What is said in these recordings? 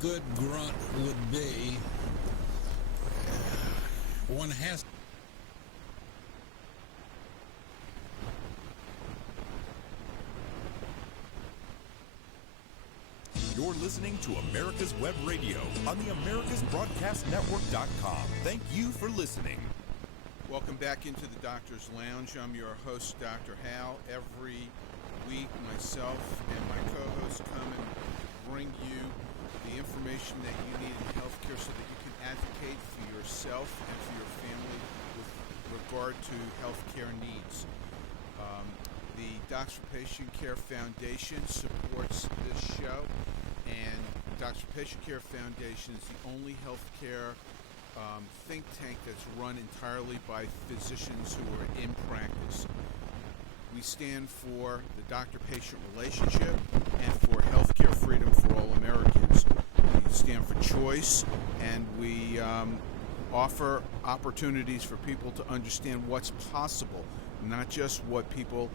good grunt would be, one has. You're listening to America's Web Radio on the AmericasBroadcastNetwork.com. Thank you for listening. Welcome back into the Doctor's Lounge. I'm your host, Dr. Hal. Every week, myself and my co-hosts come and bring you the information that you need in healthcare so that you can advocate for yourself and for your family with regard to healthcare needs. The Docs for Patient Care Foundation supports this show, and Docs for Patient Care Foundation is the only healthcare think tank that's run entirely by physicians who are in practice. We stand for the doctor-patient relationship and for healthcare freedom for all Americans. We stand for choice, and we offer opportunities for people to understand what's possible, not just what people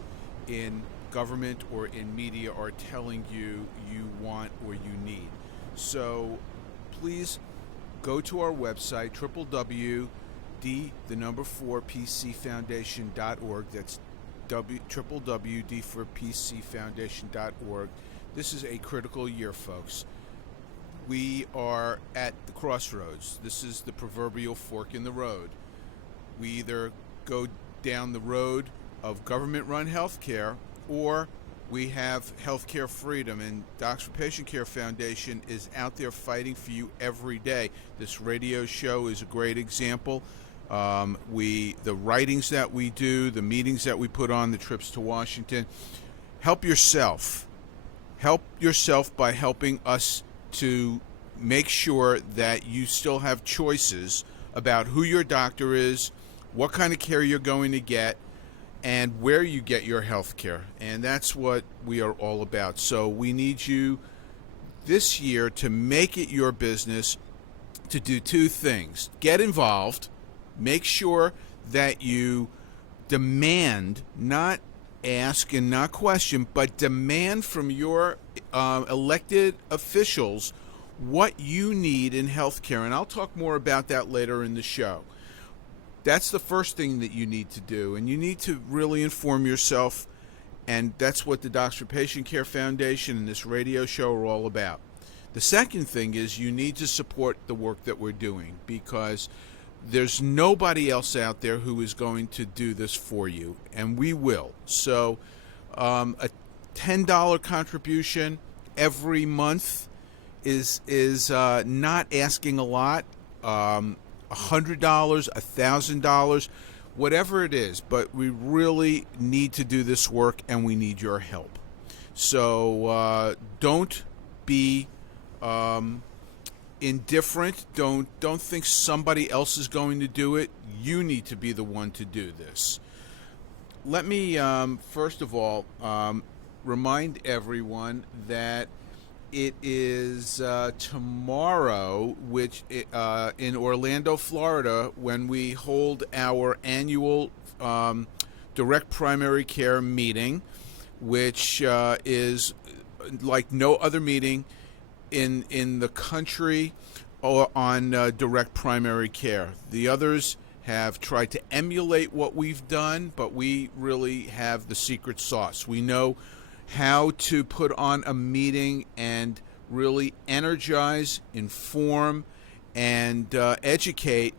in government or in media are telling you you want or you need. So please go to our website, www.d4pcfoundation.org. That's www.d4pcfoundation.org. This is a critical year, folks. We are at the crossroads. This is the proverbial fork in the road. We either go down the road of government-run health care, or we have healthcare freedom, and Docs for Patient Care Foundation is out there fighting for you every day. This radio show is a great example. The writings that we do, the meetings that we put on, the trips to Washington. Help yourself. Help yourself by helping us to make sure that you still have choices about who your doctor is, what kind of care you're going to get, and where you get your health care. And that's what we are all about. So we need you this year to make it your business to do two things. Get involved. Make sure that you demand, not ask and not question, but demand from your elected officials what you need in health care. And I'll talk more about that later in the show. That's the first thing that you need to do, and you need to really inform yourself, and that's what the Docs for Patient Care Foundation and this radio show are all about. The second thing is you need to support the work that we're doing, because there's nobody else out there who is going to do this for you, and we will. So a $10 contribution every month is not asking a lot. $100, $1,000, whatever it is, but we really need to do this work, and we need your help. So don't be indifferent. Don't think somebody else is going to do it. You need to be the one to do this. Let me first of all remind everyone that it is tomorrow, which in Orlando, Florida, when we hold our annual direct primary care meeting, which is like no other meeting in the country or on direct primary care. The others have tried to emulate what we've done, but we really have the secret sauce. We know how to put on a meeting and really energize, inform, and educate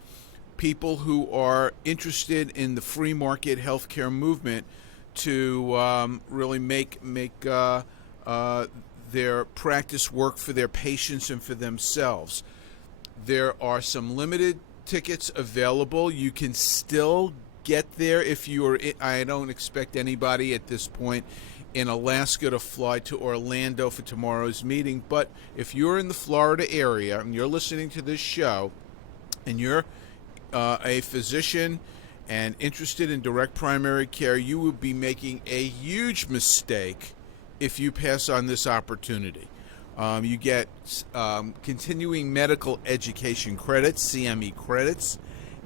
people who are interested in the free market healthcare movement to really make their practice work for their patients and for themselves. There are some limited tickets available. You can still get there if you are. I don't expect anybody at this point in Alaska to fly to Orlando for tomorrow's meeting, but if you're in the Florida area and you're listening to this show and you're a physician and interested in direct primary care, you would be making a huge mistake if you pass on this opportunity. You get continuing medical education credits, CME credits,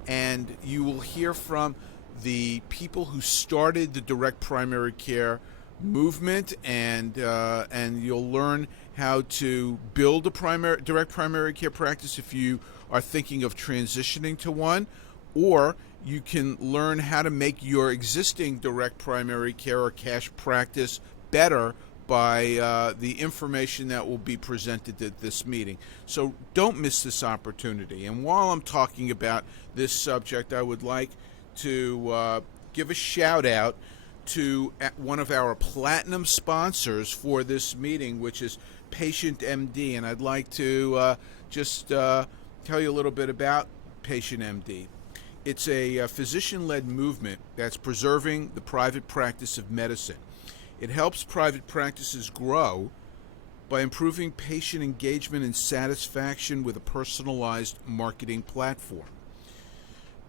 and you will hear from the people who started the direct primary care movement, and you'll learn how to build a direct primary care practice if you are thinking of transitioning to one, or you can learn how to make your existing direct primary care or cash practice better by the information that will be presented at this meeting. So don't miss this opportunity. And while I'm talking about this subject, I would like to give a shout out to one of our platinum sponsors for this meeting, which is Patient MD. And I'd like to just tell you a little bit about Patient MD. It's a physician-led movement that's preserving the private practice of medicine. It helps private practices grow by improving patient engagement and satisfaction with a personalized marketing platform.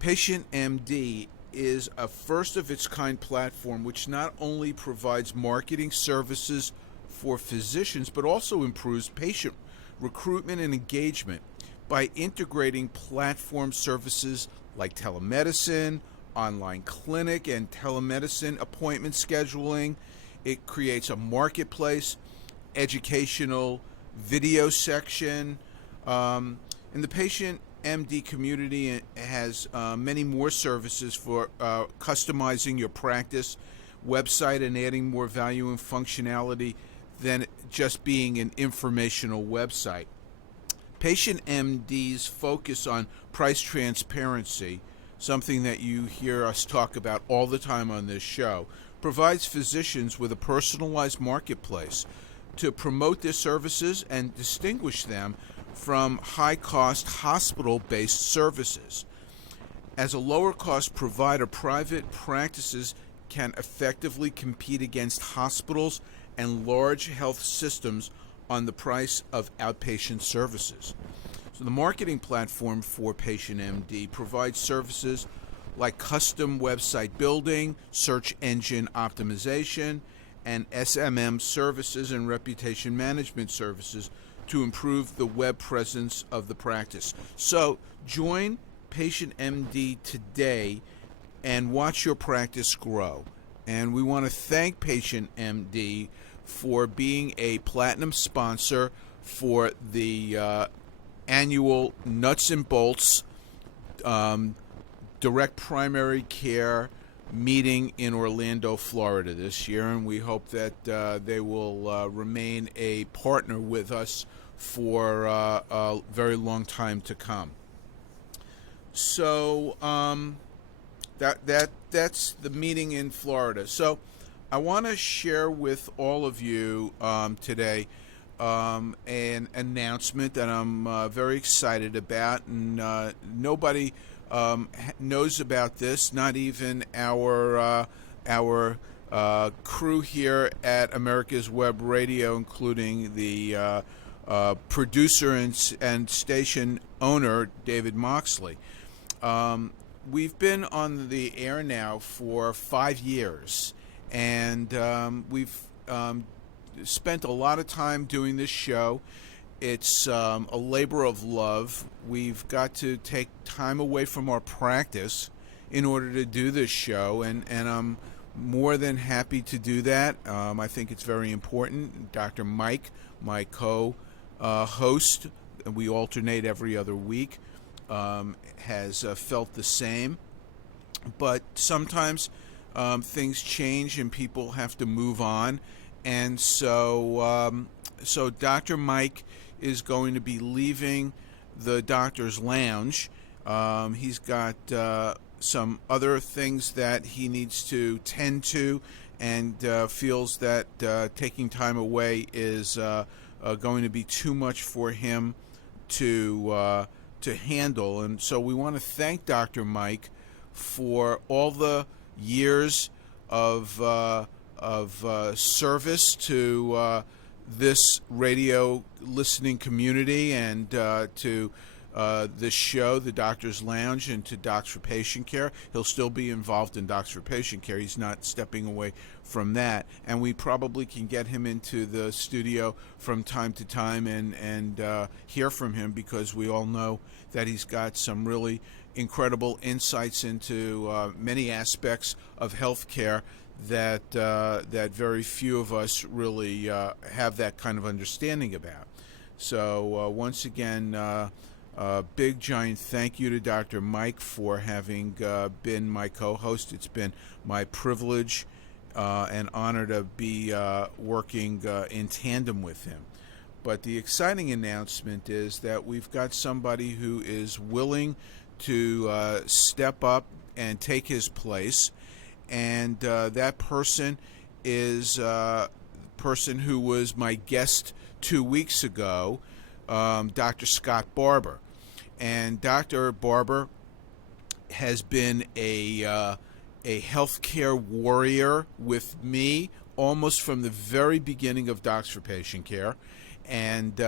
Patient MD is a first-of-its-kind platform which not only provides marketing services for physicians but also improves patient recruitment and engagement by integrating platform services like telemedicine, online clinic, and telemedicine appointment scheduling. It creates a marketplace, educational video section, and the Patient MD community has many more services for customizing your practice website and adding more value and functionality than just being an informational website. Patient MD's focus on price transparency, something that you hear us talk about all the time on this show, provides physicians with a personalized marketplace to promote their services and distinguish them from high-cost hospital-based services. As a lower-cost provider, private practices can effectively compete against hospitals and large health systems on the price of outpatient services. So the marketing platform for Patient MD provides services like custom website building, search engine optimization, and SMM services and reputation management services to improve the web presence of the practice. So join Patient MD today and watch your practice grow. And we want to thank Patient MD for being a platinum sponsor for the annual Nuts and Bolts direct primary care meeting in Orlando, Florida this year, and we hope that they will remain a partner with us for a very long time to come. So that's the meeting in Florida. So I want to share with all of you today an announcement that I'm very excited about, and nobody knows about this, not even our crew here at America's Web Radio, including the producer and station owner, David Moxley. We've been on the air now for 5 years, and we've spent a lot of time doing this show. It's a labor of love. We've got to take time away from our practice in order to do this show, and I'm more than happy to do that. I think it's very important. Dr. Mike, my co-host, we alternate every other week, has felt the same. But sometimes things change and people have to move on. And so Dr. Mike is going to be leaving the doctor's lounge. He's got some other things that he needs to tend to, and feels that taking time away is going to be too much for him to handle. And so we want to thank Dr. Mike for all the years of service to this radio listening community, and to this show, The Doctor's Lounge, and to Docs for Patient Care. He'll still be involved in Docs for Patient Care. He's not stepping away from that. And we probably can get him into the studio from time to time and hear from him, because we all know that he's got some really incredible insights into many aspects of healthcare that very few of us really have that kind of understanding about. So once again, big giant thank you to Dr. Mike for having been my co-host. It's been my privilege and honor to be working in tandem with him. But the exciting announcement is that we've got somebody who is willing to step up and take his place, and that person is a person who was my guest 2 weeks ago, Dr. Scott Barber. And Dr. Barber has been a healthcare warrior with me almost from the very beginning of Docs for Patient Care. And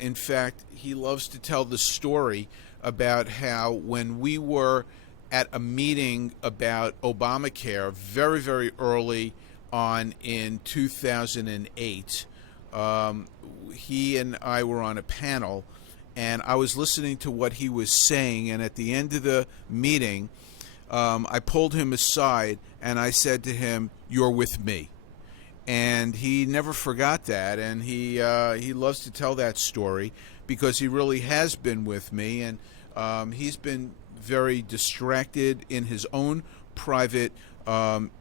in fact, he loves to tell the story about how when we were at a meeting about Obamacare very, very early on in 2008, he and I were on a panel, and I was listening to what he was saying, and at the end of the meeting, I pulled him aside and I said to him, "You're with me." And he never forgot that, and he loves to tell that story because he really has been with me, and he's been very distracted in his own private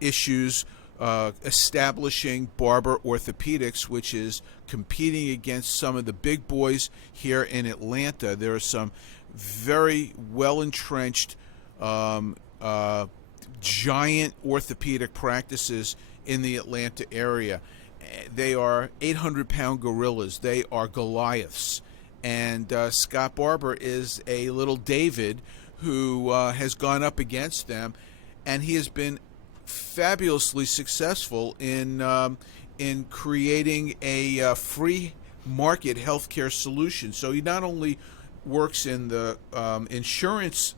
issues, establishing Barber Orthopedics, which is competing against some of the big boys here in Atlanta. There are some very well-entrenched giant orthopedic practices in the Atlanta area. They are 800-pound gorillas. They are Goliaths. And Scott Barber is a little David who has gone up against them, and he has been fabulously successful in creating a free market healthcare solution. So he not only works in the insurance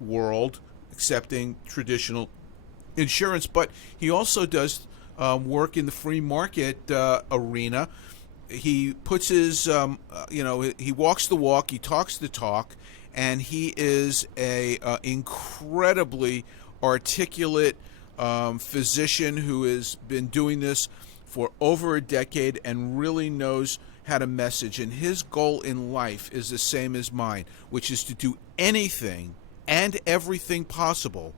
world, accepting traditional insurance, but he also does work in the free market arena. He puts his, he walks the walk, he talks the talk, and he is a incredibly articulate physician who has been doing this for over a decade and really knows how to message. And his goal in life is the same as mine, which is to do anything and everything possible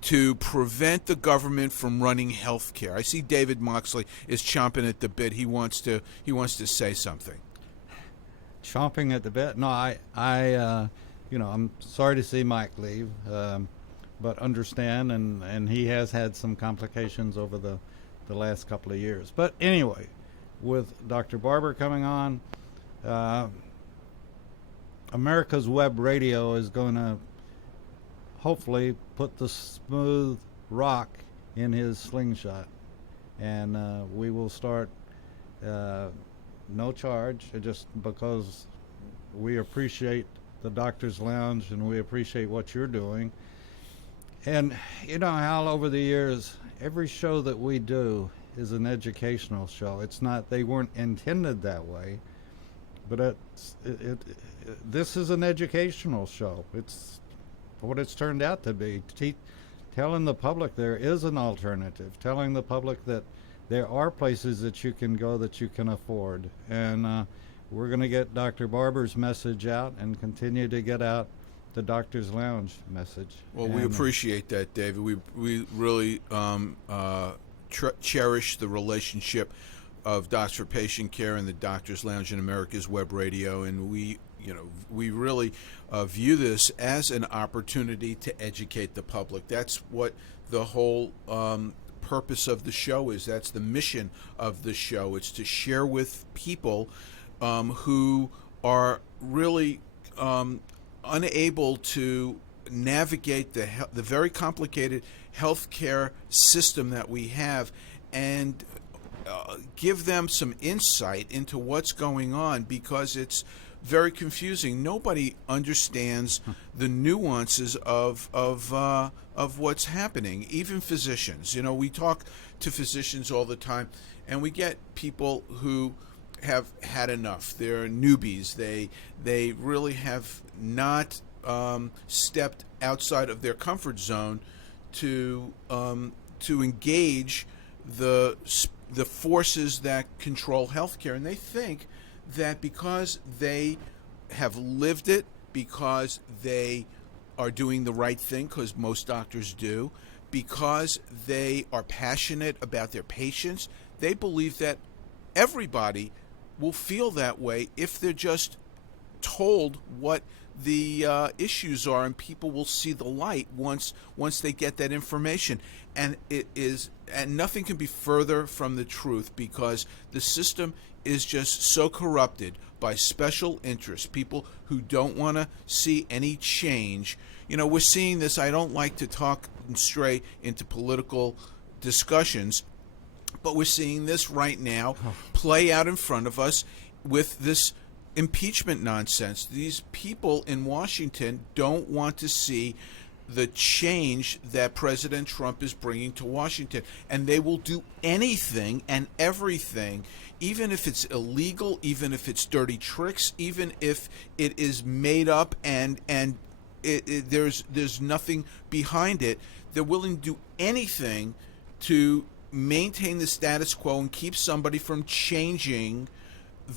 to prevent the government from running health care. I see David Moxley is chomping at the bit. He wants to say something. Chomping at the bit? No, I'm sorry to see Mike leave, but understand, and he has had some complications over the last couple of years. But anyway, with Dr. Barber coming on, America's Web Radio is going to hopefully put the smooth rock in his slingshot, and we will start no charge, just because we appreciate the Doctor's Lounge and we appreciate what you're doing. And Hal, over the years, every show that we do is an educational show. It's not, they weren't intended that way, but this is an educational show. It's what it's turned out to be, telling the public there is an alternative, telling the public that there are places that you can go that you can afford. And we're going to get Dr. Barber's message out and continue to get out the Doctor's Lounge message. Well, we appreciate that, David. We really cherish the relationship of Docs for Patient Care and the Doctor's Lounge and America's Web Radio, and we really view this as an opportunity to educate the public. That's what the whole purpose of the show is. That's the mission of the show. It's to share with people who are really unable to navigate the very complicated healthcare system that we have, and give them some insight into what's going on, because it's very confusing. Nobody understands the nuances of what's happening. Even physicians. We talk to physicians all the time, and we get people who have had enough. They're newbies. They really have not stepped outside of their comfort zone to to engage the forces that control healthcare, and they think that because they have lived it, because they are doing the right thing, because most doctors do, because they are passionate about their patients, they believe that everybody will feel that way if they're just told what the issues are, and people will see the light once they get that information. And nothing can be further from the truth, because the system is just so corrupted by special interests, people who don't want to see any change. We're seeing this. I don't like to talk and stray into political discussions, but we're seeing this right now play out in front of us with this impeachment nonsense. These people in Washington don't want to see the change that President Trump is bringing to Washington, and they will do anything and everything, even if it's illegal, even if it's dirty tricks, even if it is made up and there's nothing behind it. They're willing to do anything to maintain the status quo and keep somebody from changing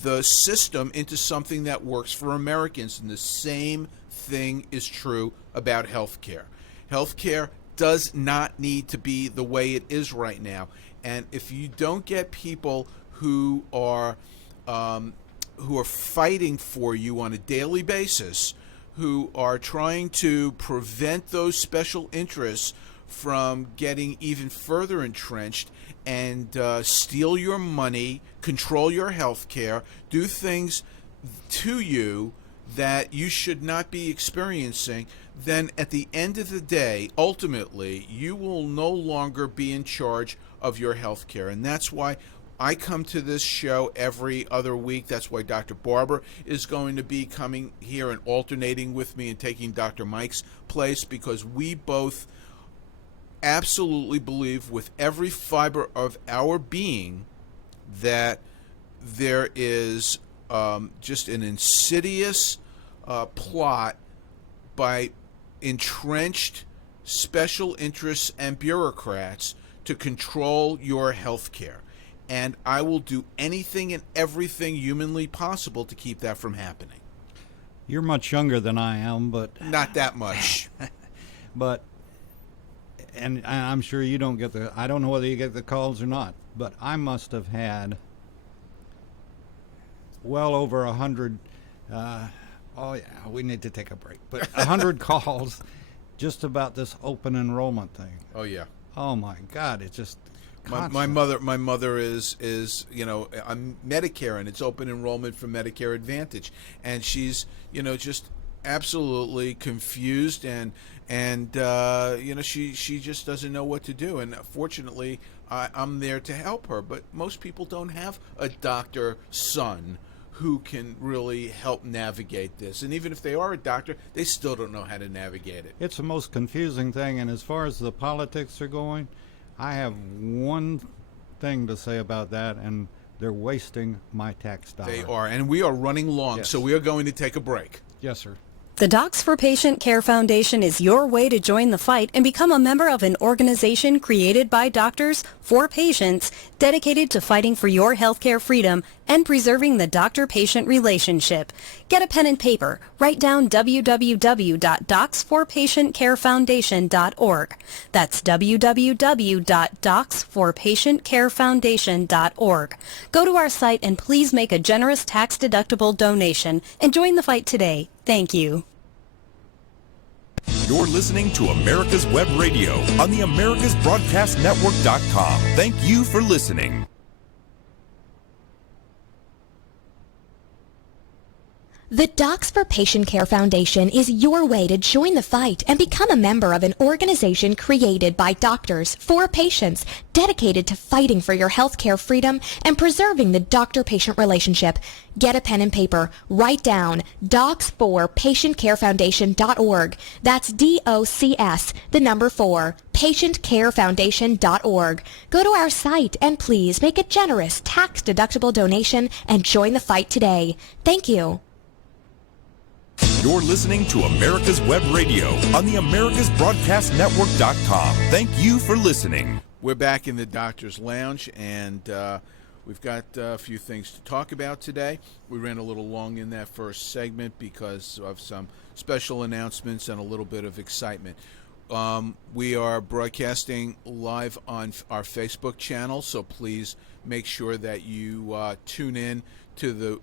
the system into something that works for Americans. And the same thing is true about healthcare. Healthcare does not need to be the way it is right now. And if you don't get people who are fighting for you on a daily basis, who are trying to prevent those special interests from getting even further entrenched and steal your money, control your health care, do things to you that you should not be experiencing, then at the end of the day, ultimately, you will no longer be in charge of your health care. And that's why I come to this show every other week. That's why Dr. Barber is going to be coming here and alternating with me and taking Dr. Mike's place, because we both absolutely believe with every fiber of our being that there is just an insidious plot by entrenched special interests and bureaucrats to control your health care. And I will do anything and everything humanly possible to keep that from happening. You're much younger than I am, but not that much. But and I'm sure you don't get I don't know whether you get the calls or not, but I must have had well over 100 oh yeah, we need to take a break, but 100 calls just about this open enrollment thing. Oh yeah. Oh my God, it's just my mother is on Medicare, and it's open enrollment for Medicare Advantage, and she's just absolutely confused, and she just doesn't know what to do. And fortunately, I'm there to help her. But most people don't have a doctor son who can really help navigate this. And even if they are a doctor, they still don't know how to navigate it. It's the most confusing thing. And as far as the politics are going, I have one thing to say about that, and they're wasting my tax dollars. They are, and we are running long, yes. So we are going to take a break. Yes, sir. The Docs for Patient Care Foundation is your way to join the fight and become a member of an organization created by doctors for patients, dedicated to fighting for your healthcare freedom and preserving the doctor-patient relationship. Get a pen and paper. Write down www.docsforpatientcarefoundation.org. That's www.docsforpatientcarefoundation.org. Go to our site and please make a generous tax-deductible donation and join the fight today. Thank you. You're listening to America's Web Radio on the AmericasBroadcastNetwork.com. Thank you for listening. The Docs for Patient Care Foundation is your way to join the fight and become a member of an organization created by doctors for patients, dedicated to fighting for your healthcare freedom and preserving the doctor-patient relationship. Get a pen and paper. Write down docs4patientcarefoundation.org. That's DOCS, the number 4, patientcarefoundation.org. Go to our site and please make a generous tax-deductible donation and join the fight today. Thank you. You're listening to America's Web Radio on the AmericasBroadcastNetwork.com. Thank you for listening. We're back in the Doctor's Lounge, and we've got a few things to talk about today. We ran a little long in that first segment because of some special announcements and a little bit of excitement. We are broadcasting live on our Facebook channel, so please make sure that you tune in to the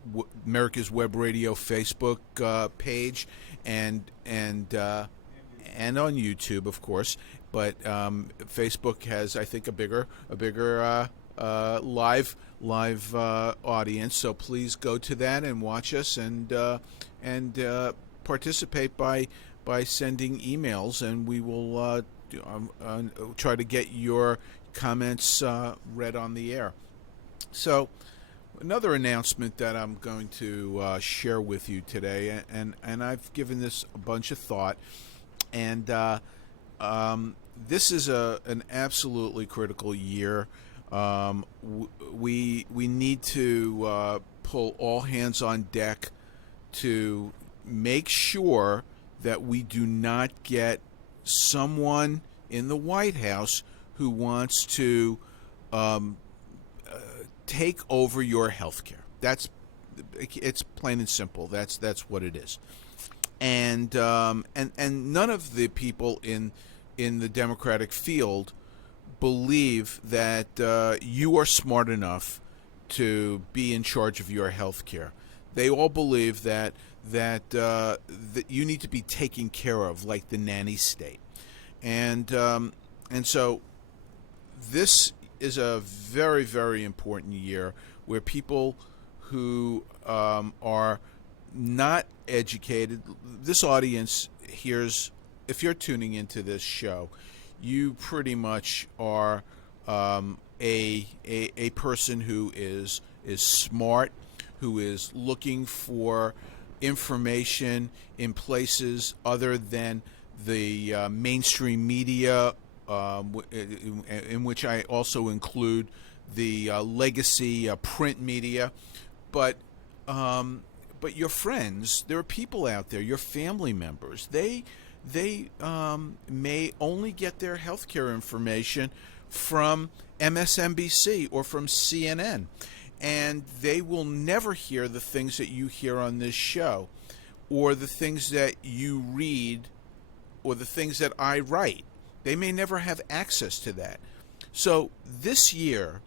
America's Web Radio Facebook page and on YouTube, of course. But Facebook has, I think, a bigger live audience. So please go to that and watch us and participate by sending emails, and we will try to get your comments read on the air. So another announcement that I'm going to share with you today, and I've given this a bunch of thought, and this is an absolutely critical year. We need to pull all hands on deck to make sure that we do not get someone in the White House who wants to take over your health care. It's plain and simple. That's what it is. And none of the people in the Democratic field believe that you are smart enough to be in charge of your health care. They all believe that you need to be taken care of, like the nanny state. And so this is a very, very important year where people who are not educated, this audience hears, if you're tuning into this show, you pretty much are a person who is smart, who is looking for information in places other than the mainstream media, in which I also include the legacy print media, but your friends, there are people out there, your family members, they may only get their healthcare information from MSNBC or from CNN, and they will never hear the things that you hear on this show, or the things that you read, or the things that I write. They may never have access to that. So this year,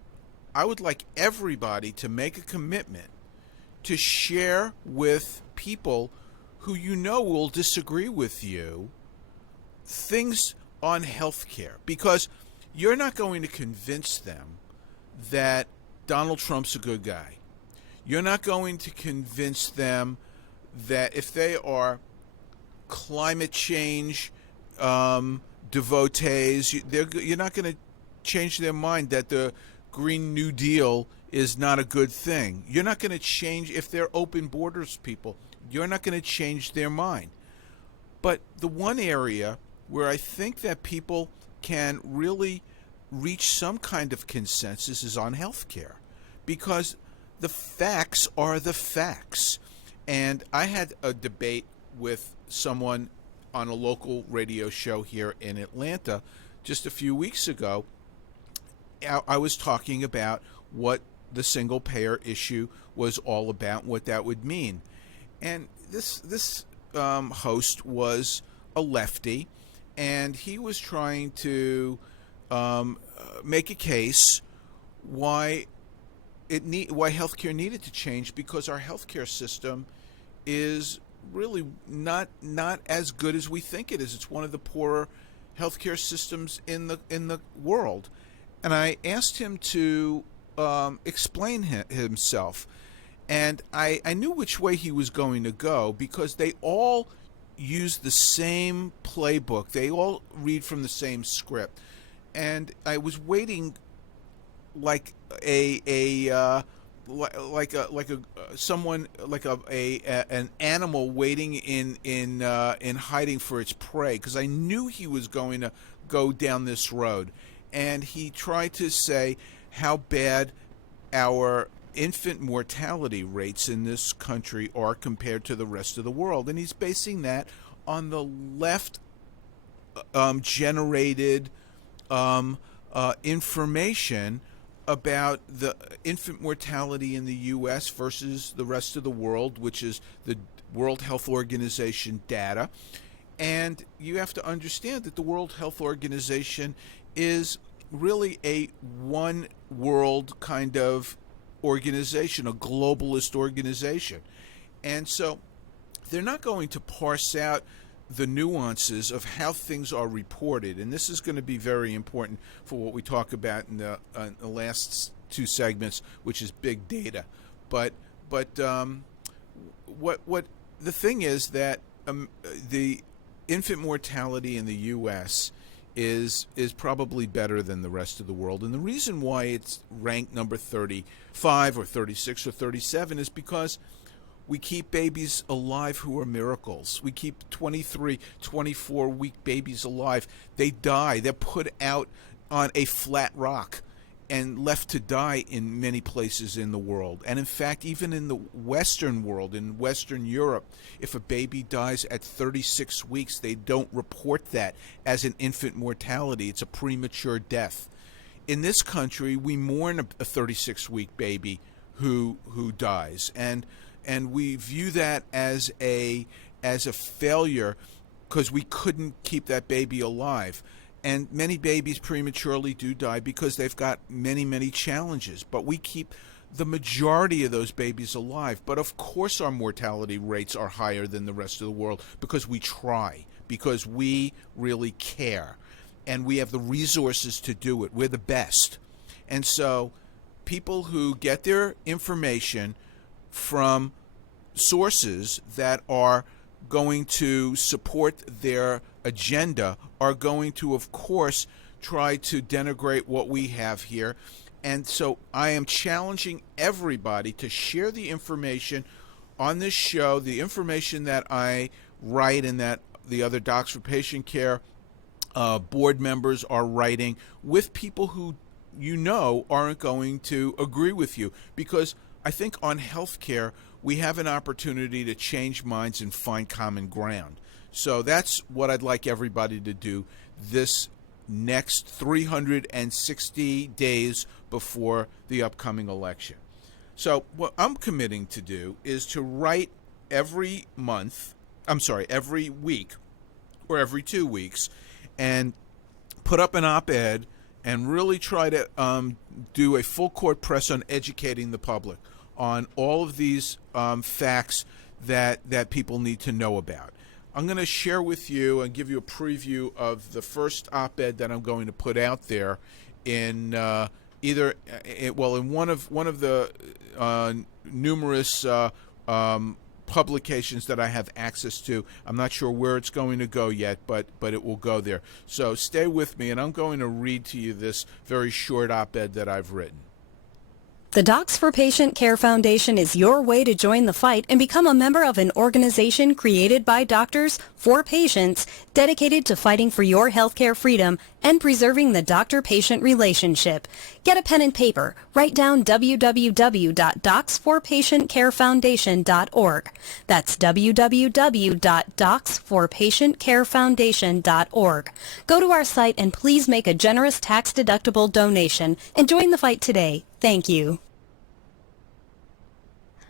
I would like everybody to make a commitment to share with people who you know will disagree with you things on healthcare, because you're not going to convince them that Donald Trump's a good guy. You're not going to convince them that if they are climate change devotees, you're not going to change their mind that the Green New Deal is not a good thing. You're not going to change, if they're open borders people, you're not going to change their mind. But the one area where I think that people can really reach some kind of consensus is on health care, because the facts are the facts. And I had a debate with someone on a local radio show here in Atlanta just a few weeks ago. I was talking about what the single payer issue was all about, what that would mean. And this host was a lefty, and he was trying to make a case why healthcare needed to change, because our healthcare system is really not as good as we think it is. It's one of the poorer healthcare systems in the world. And I asked him to explain himself, and I knew which way he was going to go, because they all use the same playbook. They all read from the same script, and I was waiting like an animal waiting in hiding for its prey, because I knew he was going to go down this road. And he tried to say how bad our infant mortality rates in this country are compared to the rest of the world, and he's basing that on the left generated information about the infant mortality in the U.S. versus the rest of the world, which is the World Health Organization data. And you have to understand that the World Health Organization is really a one world kind of organization, a globalist organization. And so they're not going to parse out the nuances of how things are reported. And this is going to be very important for what we talk about in the last two segments, which is big data. But what the thing is that the infant mortality in the U.S. is probably better than the rest of the world. And the reason why it's ranked number 35 or 36 or 37 is because we keep babies alive who are miracles. We keep 23, 24-week babies alive. They die. They're put out on a flat rock and left to die in many places in the world. And in fact, even in the Western world, in Western Europe, if a baby dies at 36 weeks, they don't report that as an infant mortality. It's a premature death. In this country, we mourn a 36-week baby who dies. And we view that as a failure because we couldn't keep that baby alive. And many babies prematurely do die because they've got many, many challenges. But we keep the majority of those babies alive. But of course our mortality rates are higher than the rest of the world because we try, because we really care. And we have the resources to do it. We're the best. And so people who get their information from sources that are going to support their agenda are going to, of course, try to denigrate what we have here. And so I am challenging everybody to share the information on this show, the information that I write and that the other Docs for Patient Care board members are writing with people who aren't going to agree with you. Because I think on healthcare, we have an opportunity to change minds and find common ground. So that's what I'd like everybody to do this next 360 days before the upcoming election. So what I'm committing to do is to write every week or every 2 weeks and put up an op-ed and really try to do a full court press on educating the public on all of these facts that people need to know about. I'm going to share with you and give you a preview of the first op-ed that I'm going to put out there in in one of the numerous publications that I have access to. I'm not sure where it's going to go yet, but it will go there. So stay with me, and I'm going to read to you this very short op-ed that I've written. The Docs for Patient Care Foundation is your way to join the fight and become a member of an organization created by doctors for patients dedicated to fighting for your healthcare freedom and preserving the doctor-patient relationship. Get a pen and paper. Write down www.docsforpatientcarefoundation.org. That's www.docsforpatientcarefoundation.org. Go to our site and please make a generous tax-deductible donation and join the fight today. Thank you.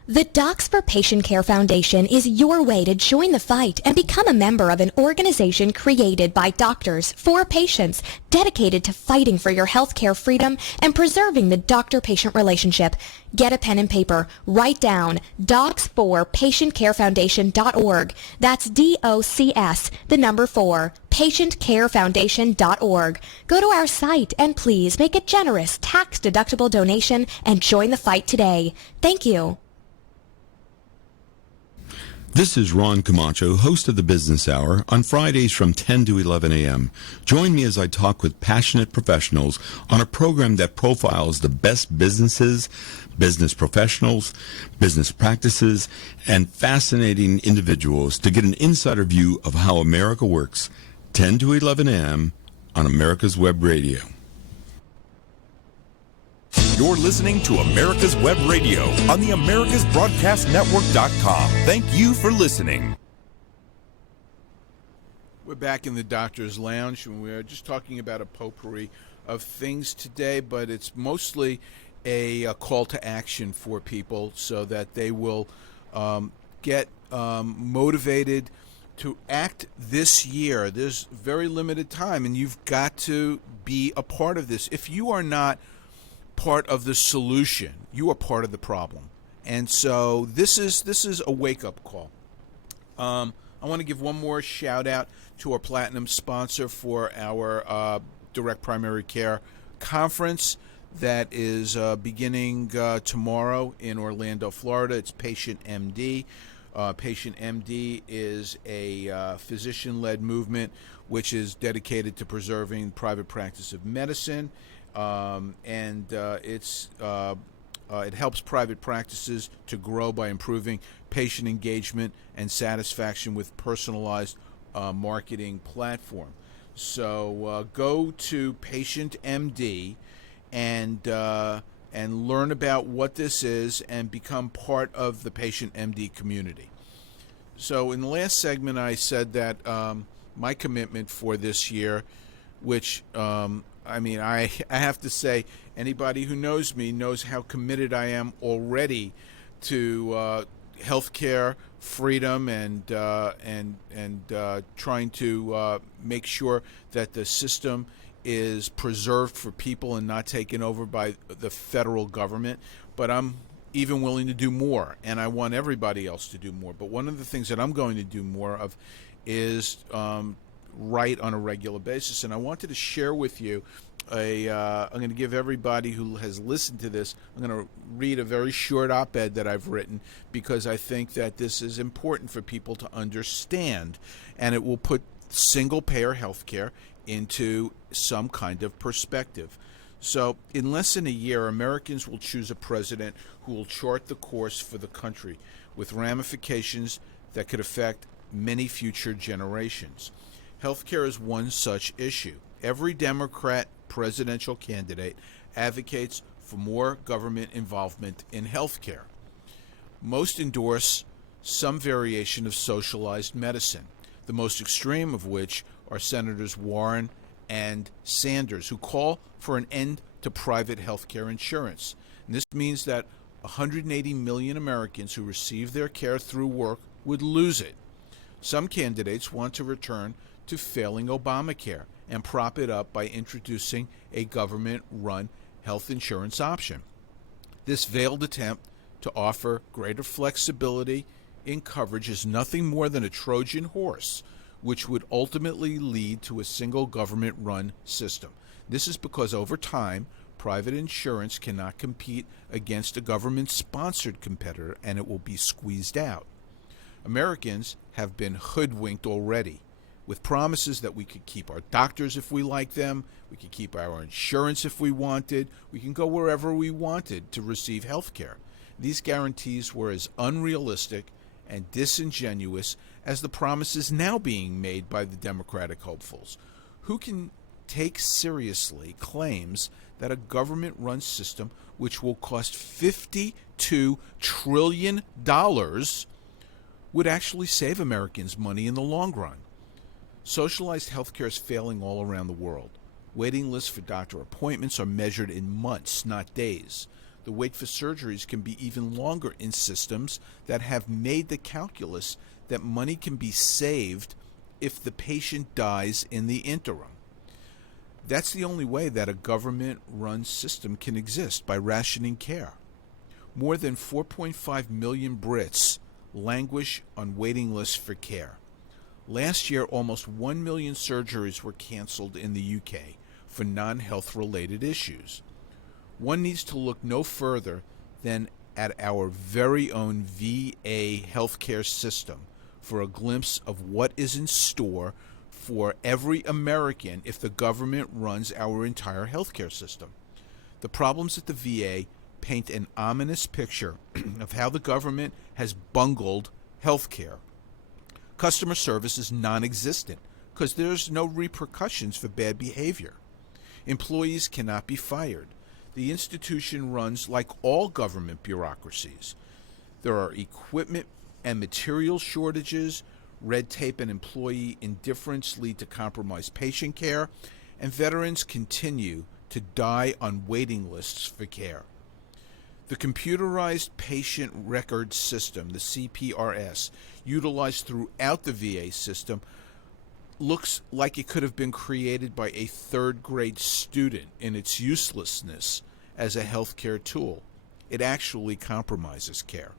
The Docs for Patient Care Foundation is your way to join the fight and become a member of an organization created by doctors for patients dedicated to fighting for your healthcare freedom and preserving the doctor-patient relationship. Get a pen and paper. Write down docs4patientcarefoundation.org. That's DOCS, the number 4, patientcarefoundation.org. Go to our site and please make a generous tax-deductible donation and join the fight today. Thank you. This is Ron Camacho, host of the Business Hour, on Fridays from 10 to 11 a.m. Join me as I talk with passionate professionals on a program that profiles the best businesses, business professionals, business practices, and fascinating individuals to get an insider view of how America works. 10 to 11 a.m. on America's Web Radio. You're listening to America's Web Radio on the AmericasBroadcastNetwork.com. Thank you for listening. We're back in the Doctor's Lounge, and we're just talking about a potpourri of things today, but it's mostly a call to action for people so that they will get motivated to act this year. There's very limited time, and you've got to be a part of this. If you are not part of the solution, you are part of the problem. And so this is a wake-up call. I want to give one more shout-out to our platinum sponsor for our Direct Primary Care Conference that is beginning tomorrow in Orlando, Florida. It's Patient MD. Patient MD is a physician-led movement which is dedicated to preserving private practice of medicine, and it helps private practices to grow by improving patient engagement and satisfaction with personalized marketing platform. So go to Patient MD and learn about what this is and become part of the Patient MD community. So in the last segment, I said that my commitment for this year, which I have to say, anybody who knows me knows how committed I am already to healthcare freedom and trying to make sure that the system is preserved for people and not taken over by the federal government. But I'm even willing to do more, and I want everybody else to do more. But one of the things that I'm going to do more of is write on a regular basis. And I wanted to share with you I'm going to give everybody who has listened to this, I'm going to read a very short op-ed that I've written because I think that this is important for people to understand, and it will put single-payer health care into some kind of perspective. So in less than a year, Americans will choose a president who will chart the course for the country with ramifications that could affect many future generations. Healthcare is one such issue. Every Democrat presidential candidate advocates for more government involvement in healthcare. Most endorse some variation of socialized medicine, the most extreme of which are Senators Warren and Sanders, who call for an end to private health care insurance. And this means that 180 million Americans who receive their care through work would lose it. Some candidates want to return to failing Obamacare and prop it up by introducing a government-run health insurance option. This veiled attempt to offer greater flexibility in coverage is nothing more than a Trojan horse, which would ultimately lead to a single government-run system. This is because over time, private insurance cannot compete against a government-sponsored competitor, and it will be squeezed out. Americans have been hoodwinked already with promises that we could keep our doctors if we like them, we could keep our insurance if we wanted, we can go wherever we wanted to receive health care. These guarantees were as unrealistic and disingenuous as the promises now being made by the Democratic hopefuls. Who can take seriously claims that a government-run system which will cost $52 trillion would actually save Americans money in the long run? Socialized healthcare is failing all around the world. Waiting lists for doctor appointments are measured in months, not days. The wait for surgeries can be even longer in systems that have made the calculus that money can be saved if the patient dies in the interim. That's the only way that a government-run system can exist, by rationing care. More than 4.5 million Brits languish on waiting lists for care. Last year, almost 1 million surgeries were canceled in the UK for non-health related issues. One needs to look no further than at our very own VA healthcare system for a glimpse of what is in store for every American if the government runs our entire healthcare system. The problems at the VA paint an ominous picture of how the government has bungled healthcare. Customer service is non-existent because there's no repercussions for bad behavior. Employees cannot be fired. The institution runs like all government bureaucracies. There are equipment and material shortages, red tape and employee indifference lead to compromised patient care, and veterans continue to die on waiting lists for care. The computerized patient record system, the CPRS, utilized throughout the VA system, looks like it could have been created by a third-grade student in its uselessness as a healthcare tool. It actually compromises care.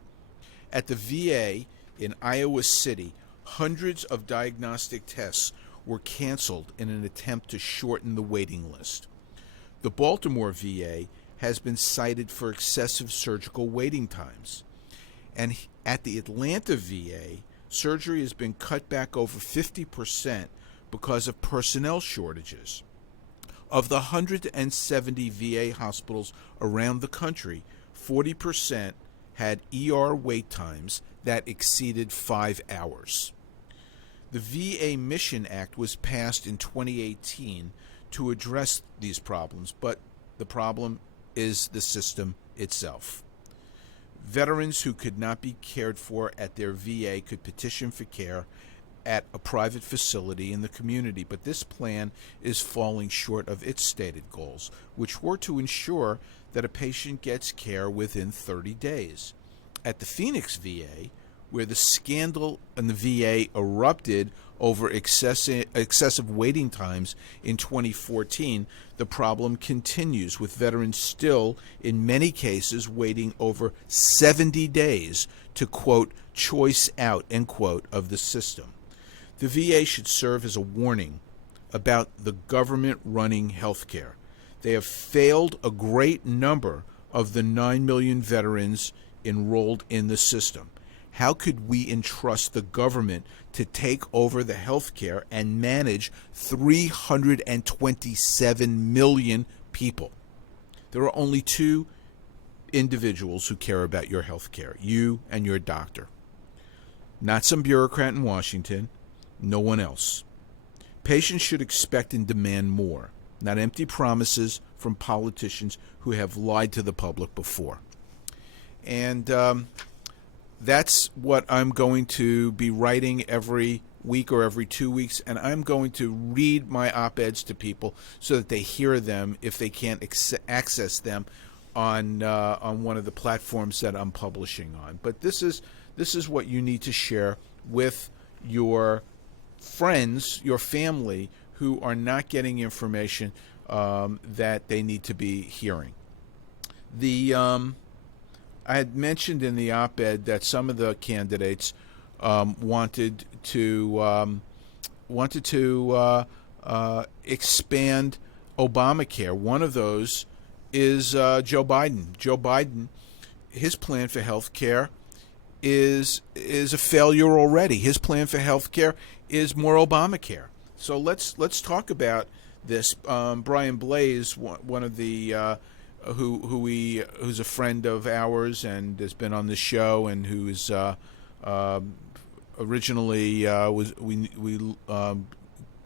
At the VA in Iowa City, hundreds of diagnostic tests were canceled in an attempt to shorten the waiting list. The Baltimore VA has been cited for excessive surgical waiting times. And at the Atlanta VA, surgery has been cut back over 50% because of personnel shortages. Of the 170 VA hospitals around the country, 40% had ER wait times that exceeded 5 hours. The VA Mission Act was passed in 2018 to address these problems, but the problem is the system itself. Veterans who could not be cared for at their VA could petition for care at a private facility in the community, but this plan is falling short of its stated goals, which were to ensure that a patient gets care within 30 days. At the Phoenix VA, where the scandal in the VA erupted over excessive waiting times in 2014, the problem continues, with veterans still, in many cases, waiting over 70 days to, quote, choice out, end quote, of the system. The VA should serve as a warning about the government running healthcare. They have failed a great number of the 9 million veterans enrolled in the system. How could we entrust the government to take over the health care and manage 327 million people? There are only two individuals who care about your health care, you and your doctor. Not some bureaucrat in Washington, no one else. Patients should expect and demand more, not empty promises from politicians who have lied to the public before. And that's what I'm going to be writing every week or every 2 weeks, and I'm going to read my op-eds to people so that they hear them if they can't access them on one of the platforms that I'm publishing on. But this is what you need to share with your friends, your family, who are not getting information that they need to be hearing. I had mentioned in the op-ed that some of the candidates wanted to expand Obamacare. One of those is Joe Biden. Joe Biden, his plan for health care is a failure already. His plan for health care is more Obamacare. So let's talk about this. Brian Blaze, one of the who's a friend of ours and has been on the show, and who's originally we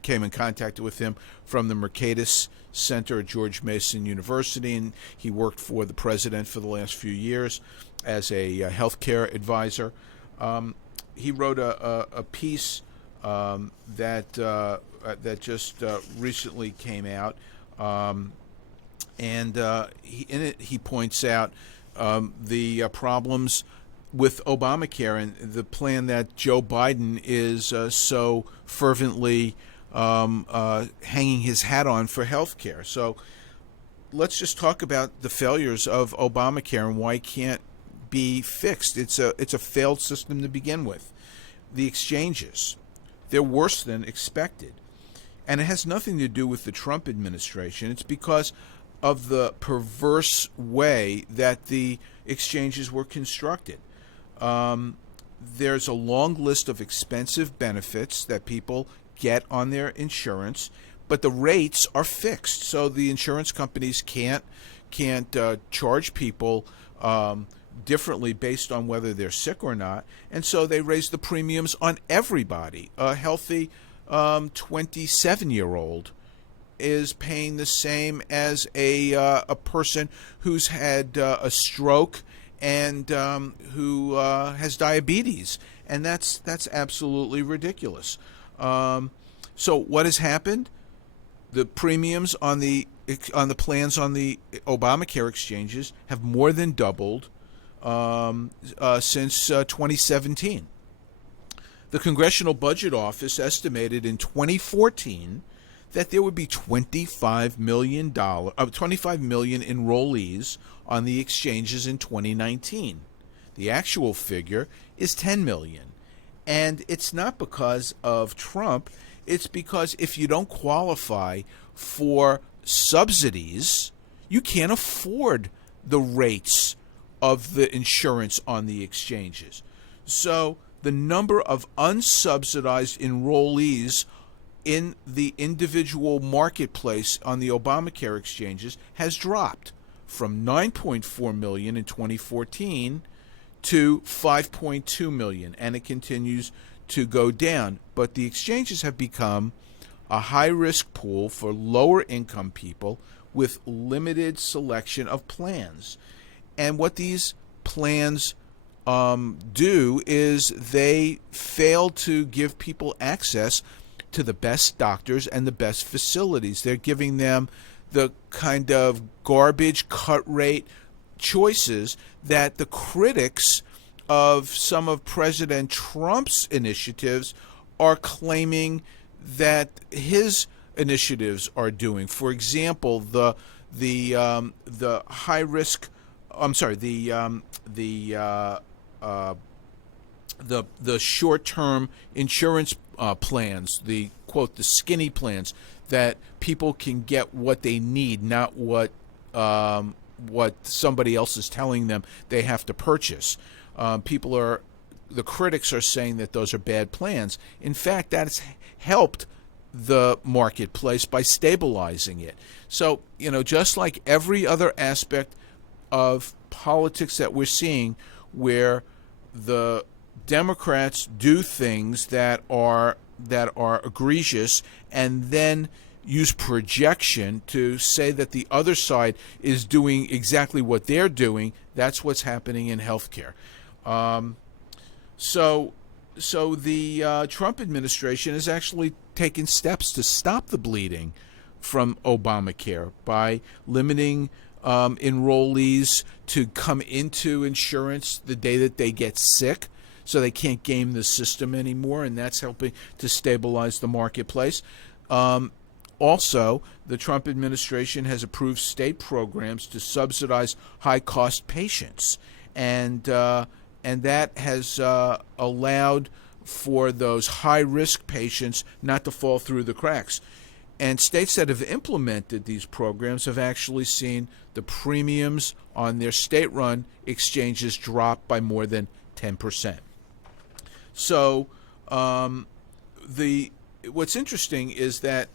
came in contact with him from the Mercatus Center at George Mason University, and he worked for the president for the last few years as a healthcare advisor. He wrote a piece that just recently came out. And in it, he points out the problems with Obamacare and the plan that Joe Biden is so fervently hanging his hat on for health care. So let's just talk about the failures of Obamacare and why it can't be fixed. It's a failed system to begin with. The exchanges, they're worse than expected. And it has nothing to do with the Trump administration. It's because of the perverse way that the exchanges were constructed. There's a long list of expensive benefits that people get on their insurance, but the rates are fixed, so the insurance companies can't charge people differently based on whether they're sick or not, and so they raise the premiums on everybody. A healthy 27-year-old is paying the same as a person who's had a stroke and who has diabetes, and that's absolutely ridiculous. So what has happened? The premiums on the plans on the Obamacare exchanges have more than doubled since 2017. The Congressional Budget Office estimated in 2014 that there would be 25 million enrollees on the exchanges in 2019. The actual figure is 10 million. And it's not because of Trump. It's because if you don't qualify for subsidies, you can't afford the rates of the insurance on the exchanges. So the number of unsubsidized enrollees in the individual marketplace on the Obamacare exchanges has dropped from 9.4 million in 2014 to 5.2 million, and it continues to go down. But the exchanges have become a high-risk pool for lower-income people with limited selection of plans. And what these plans do is they fail to give people access to the best doctors and the best facilities. They're giving them the kind of garbage cut rate choices that the critics of some of President Trump's initiatives are claiming that his initiatives are doing. For example, the high risk, the short-term insurance plans, the quote, the skinny plans, that people can get what they need, not what somebody else is telling them they have to purchase. The critics are saying that those are bad plans. In fact, that has helped the marketplace by stabilizing it. So, just like every other aspect of politics that we're seeing, where the Democrats do things that are egregious and then use projection to say that the other side is doing exactly what they're doing, that's what's happening in healthcare. So the Trump administration has actually taken steps to stop the bleeding from Obamacare by limiting enrollees to come into insurance the day that they get sick, so they can't game the system anymore, and that's helping to stabilize the marketplace. Also, the Trump administration has approved state programs to subsidize high-cost patients, and that has allowed for those high-risk patients not to fall through the cracks. And states that have implemented these programs have actually seen the premiums on their state-run exchanges drop by more than 10%. So what's interesting is that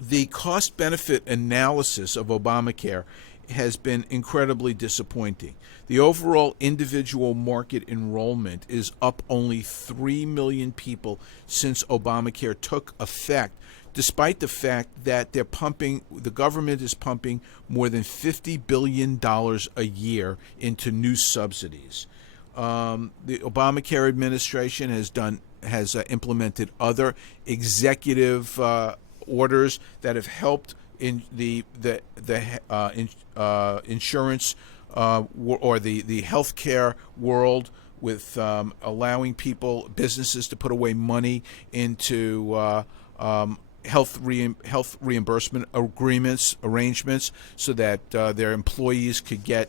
the cost-benefit analysis of Obamacare has been incredibly disappointing. The overall individual market enrollment is up only 3 million people since Obamacare took effect, despite the fact that the government is pumping more than $50 billion a year into new subsidies. The Obamacare administration has implemented other executive orders that have helped in the insurance or the healthcare world, with allowing businesses to put away money into health reimbursement arrangements, so that their employees could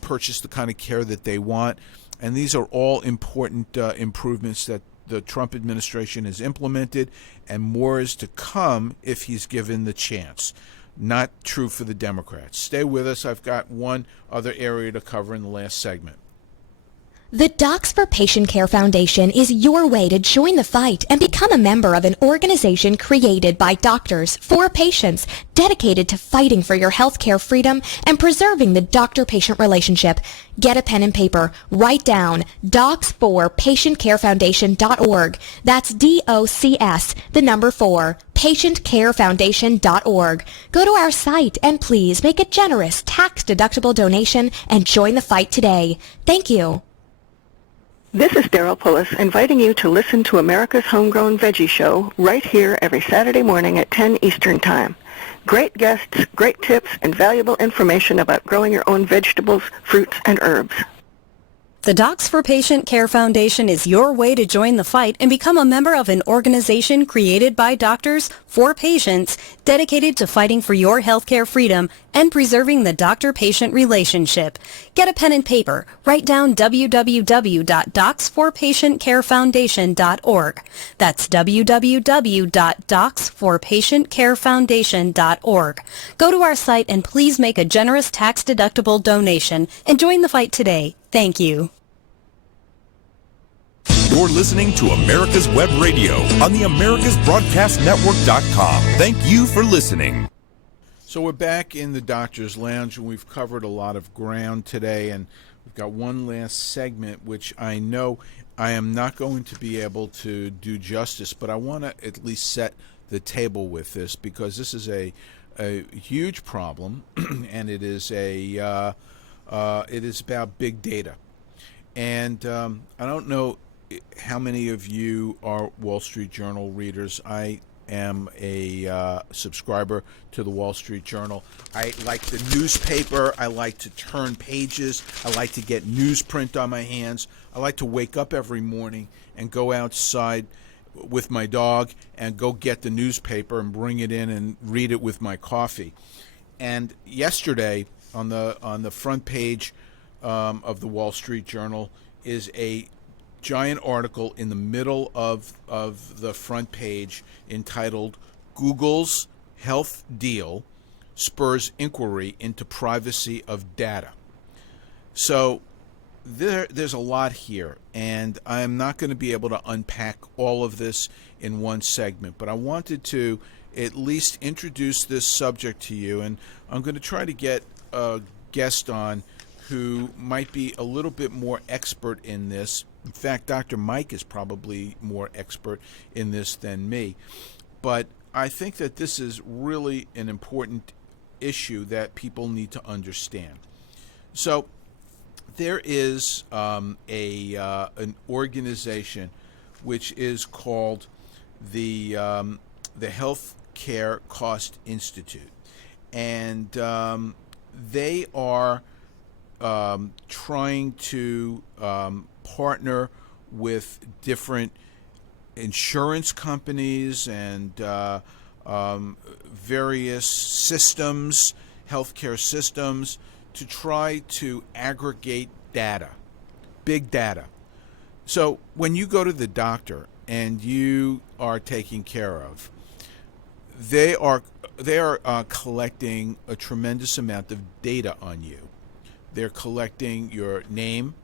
purchase the kind of care that they want. And these are all important improvements that the Trump administration has implemented, and more is to come if he's given the chance. Not true for the Democrats. Stay with us. I've got one other area to cover in the last segment. The Docs for Patient Care Foundation is your way to join the fight and become a member of an organization created by doctors for patients, dedicated to fighting for your healthcare freedom and preserving the doctor-patient relationship. Get a pen and paper. Write down docs4patientcarefoundation.org. That's DOCS, the number 4, patientcarefoundation.org. Go to our site and please make a generous tax-deductible donation and join the fight today. Thank you. This is Daryl Pullis inviting you to listen to America's Homegrown Veggie Show right here every Saturday morning at 10 Eastern Time. Great guests, great tips, and valuable information about growing your own vegetables, fruits, and herbs. The Docs for Patient Care Foundation is your way to join the fight and become a member of an organization created by doctors for patients dedicated to fighting for your healthcare freedom and preserving the doctor-patient relationship. Get a pen and paper. Write down www.docsforpatientcarefoundation.org. That's www.docsforpatientcarefoundation.org. Go to our site and please make a generous tax-deductible donation and join the fight today. Thank you. You're listening to America's Web Radio on the AmericasBroadcastNetwork.com. Thank you for listening. So we're back in the Doctor's Lounge, and we've covered a lot of ground today, and we've got one last segment, which I know I am not going to be able to do justice, but I want to at least set the table with this, because this is a huge problem, and it is about big data. And I don't know how many of you are Wall Street Journal readers. I am a subscriber to the Wall Street Journal. I like the newspaper. I like to turn pages. I like to get newsprint on my hands. I like to wake up every morning and go outside with my dog and go get the newspaper and bring it in and read it with my coffee. And yesterday, on the front page of the Wall Street Journal is a giant article in the middle of the front page entitled "Google's Health Deal Spurs Inquiry into Privacy of Data." So there's a lot here, and I'm not going to be able to unpack all of this in one segment, but I wanted to at least introduce this subject to you, and I'm going to try to get a guest on who might be a little bit more expert in this. In fact, Dr. Mike is probably more expert in this than me. But I think that this is really an important issue that people need to understand. So there is an organization which is called the Health Care Cost Institute, and they are trying to partner with different insurance companies and various systems, healthcare systems, to try to aggregate data, big data. So when you go to the doctor and you are taken care of, they are collecting a tremendous amount of data on you. They're collecting your name,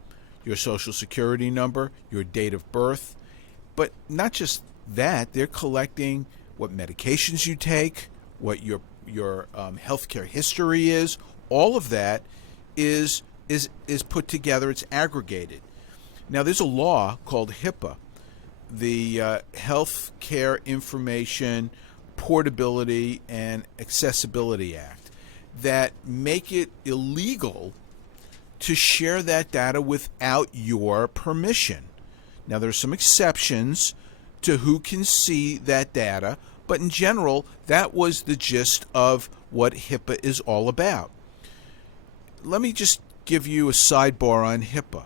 your social security number, your date of birth. But not just that, they're collecting what medications you take, what your healthcare history is. All of that is put together. It's aggregated. Now, there's a law called HIPAA, the Health Care Information Portability and Accessibility Act, that make it illegal to share that data without your permission. Now, there's some exceptions to who can see that data, but in general, that was the gist of what HIPAA is all about. Let me just give you a sidebar on HIPAA.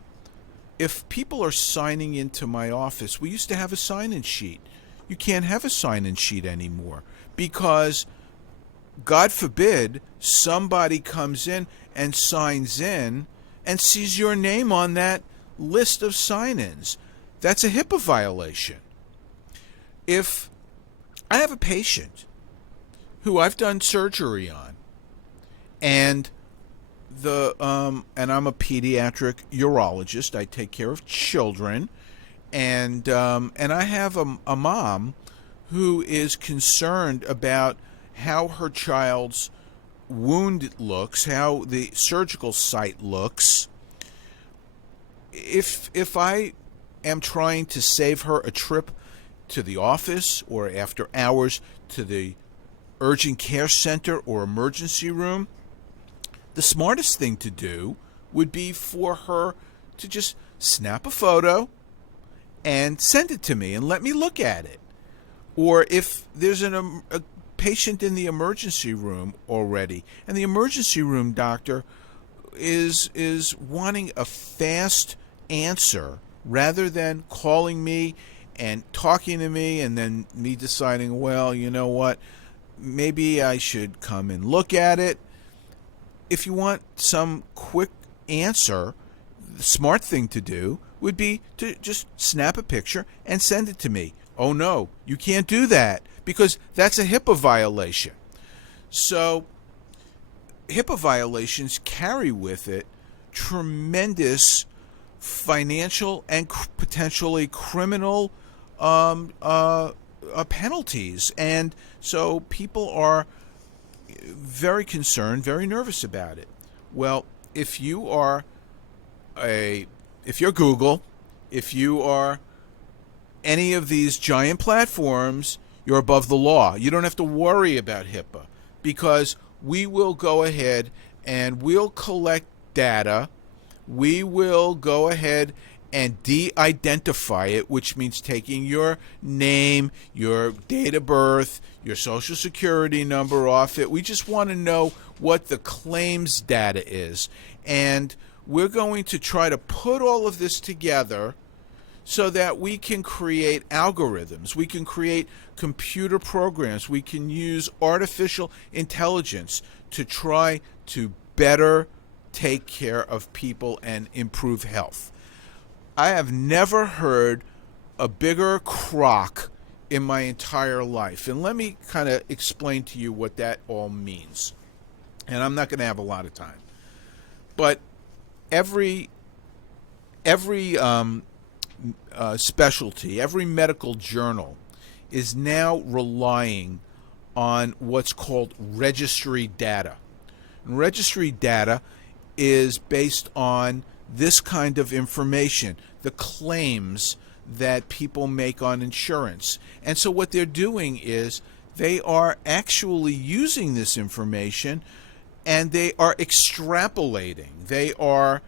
If people are signing into my office, we used to have a sign-in sheet. You can't have a sign-in sheet anymore because, God forbid, somebody comes in and signs in and sees your name on that list of sign-ins. That's a HIPAA violation. If I have a patient who I've done surgery on, and I'm a pediatric urologist, I take care of children, and I have a mom who is concerned about how her child's wound looks, how the surgical site looks. If I am trying to save her a trip to the office or after hours to the urgent care center or emergency room, the smartest thing to do would be for her to just snap a photo and send it to me and let me look at it. Or if there's a patient in the emergency room already, and the emergency room doctor is wanting a fast answer rather than calling me and talking to me and then me deciding, well, you know what, maybe I should come and look at it. If you want some quick answer, the smart thing to do would be to just snap a picture and send it to me. Oh no, you can't do that because that's a HIPAA violation. So HIPAA violations carry with it tremendous financial and potentially criminal penalties, and so people are very concerned, very nervous about it. Well, if you're Google, if you are any of these giant platforms, you're above the law. You don't have to worry about HIPAA because we will go ahead and we'll collect data. We will go ahead and de-identify it, which means taking your name, your date of birth, your social security number off it. We just want to know what the claims data is. And we're going to try to put all of this together so that we can create algorithms, we can create computer programs, we can use artificial intelligence to try to better take care of people and improve health. I have never heard a bigger crock in my entire life. And let me kind of explain to you what that all means. And I'm not going to have a lot of time. But every specialty, every medical journal is now relying on what's called registry data. And registry data is based on this kind of information, the claims that people make on insurance. And so what they're doing is they are actually using this information and they are extrapolating. They are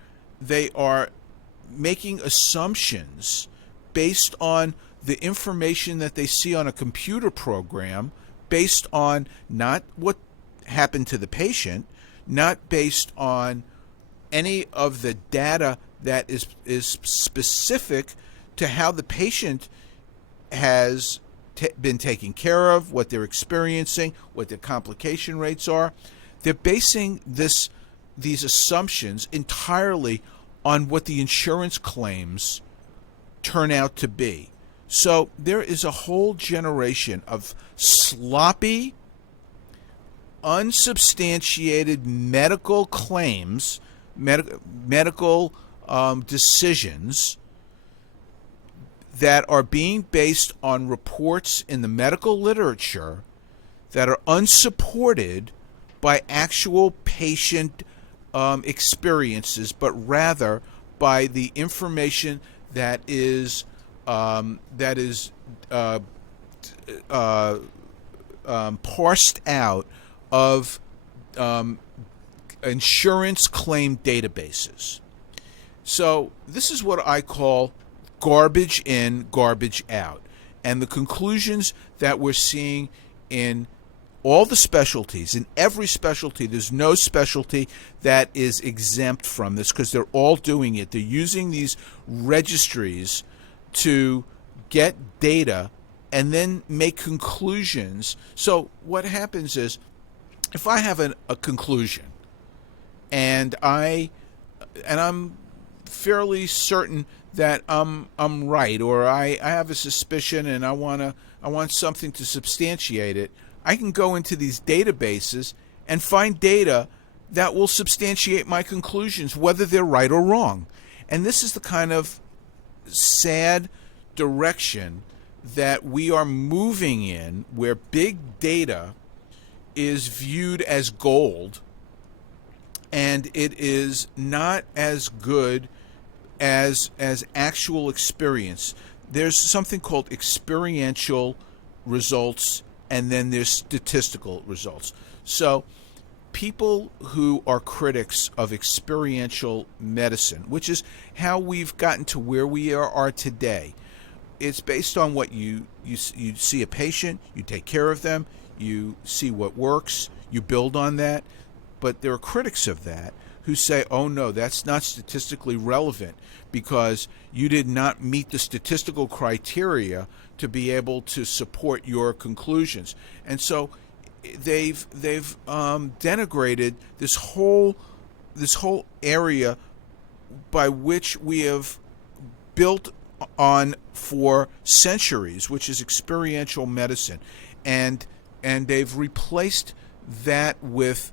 making assumptions based on the information that they see on a computer program, based on not what happened to the patient, not based on any of the data that is specific to how the patient has been taken care of, what they're experiencing, what their complication rates are. They're basing these assumptions entirely on what the insurance claims turn out to be. So there is a whole generation of sloppy, unsubstantiated medical claims, medical decisions that are being based on reports in the medical literature that are unsupported by actual patient experiences, but rather by the information that is parsed out of insurance claim databases. So this is what I call garbage in, garbage out. And the conclusions that we're seeing in all the specialties, in every specialty, there's no specialty that is exempt from this because they're all doing it. They're using these registries to get data and then make conclusions. So what happens is, if I have a conclusion and I'm fairly certain that I'm right, or I have a suspicion and I want something to substantiate it, I can go into these databases and find data that will substantiate my conclusions, whether they're right or wrong. And this is the kind of sad direction that we are moving in, where big data is viewed as gold, and it is not as good as actual experience. There's something called experiential results, and then there's statistical results. So people who are critics of experiential medicine, which is how we've gotten to where we are today, it's based on what you see a patient, you take care of them, you see what works, you build on that. But there are critics of that who say, oh no, that's not statistically relevant because you did not meet the statistical criteria to be able to support your conclusions. And so they've denigrated this whole area by which we have built on for centuries, which is experiential medicine, and they've replaced that with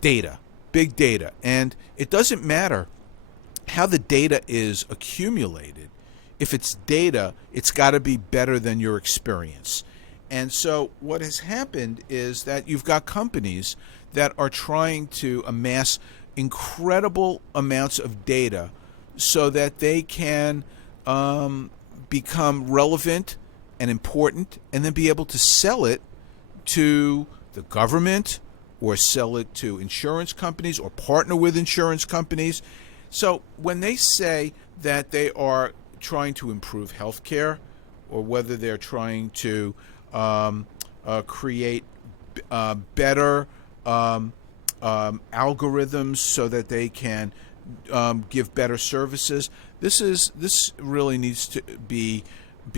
data, big data. And it doesn't matter how the data is accumulated. If it's data, it's got to be better than your experience. And so what has happened is that you've got companies that are trying to amass incredible amounts of data so that they can become relevant and important, and then be able to sell it to the government or sell it to insurance companies or partner with insurance companies. So when they say that they are trying to improve healthcare, or whether they're trying to create better algorithms so that they can give better services, this really needs to be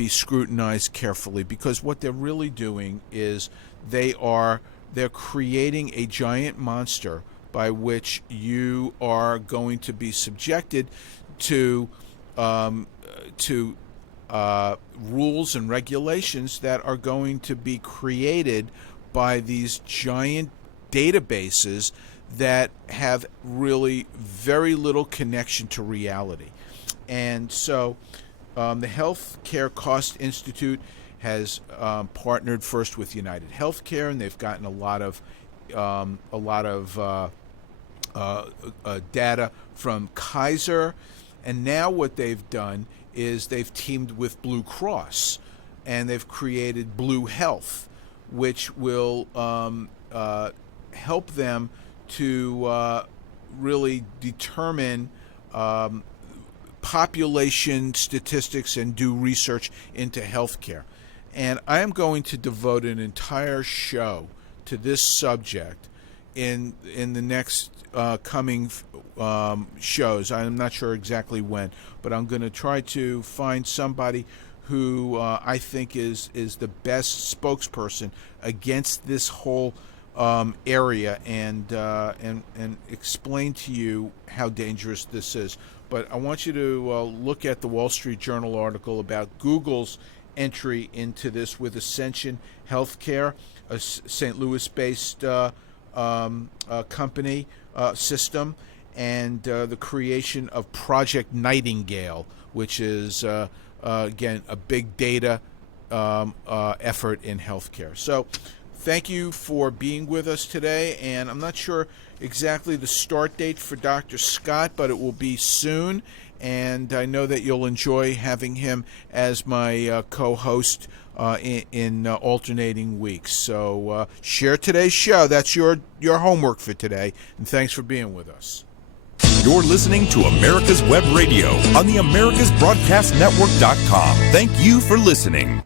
scrutinized carefully, because what they're really doing is they're creating a giant monster by which you are going to be subjected to rules and regulations that are going to be created by these giant databases that have really very little connection to reality. And so the Healthcare Cost Institute has partnered first with United Healthcare, and they've gotten a lot of data from Kaiser. And now what they've done is they've teamed with Blue Cross, and they've created Blue Health, which will help them to really determine population statistics and do research into healthcare. And I am going to devote an entire show to this subject in the next coming shows. I'm not sure exactly when, but I'm going to try to find somebody who I think is the best spokesperson against this whole area, and explain to you how dangerous this is. But I want you to look at the Wall Street Journal article about Google's entry into this with Ascension Healthcare, a St. Louis-based company system, and the creation of Project Nightingale, which is, again, a big data effort in healthcare. So thank you for being with us today, and I'm not sure exactly the start date for Dr. Scott, but it will be soon, and I know that you'll enjoy having him as my co-host in alternating weeks. So share today's show. That's your homework for today, and thanks for being with us. You're listening to America's Web Radio on the AmericasBroadcastNetwork.com. Thank you for listening.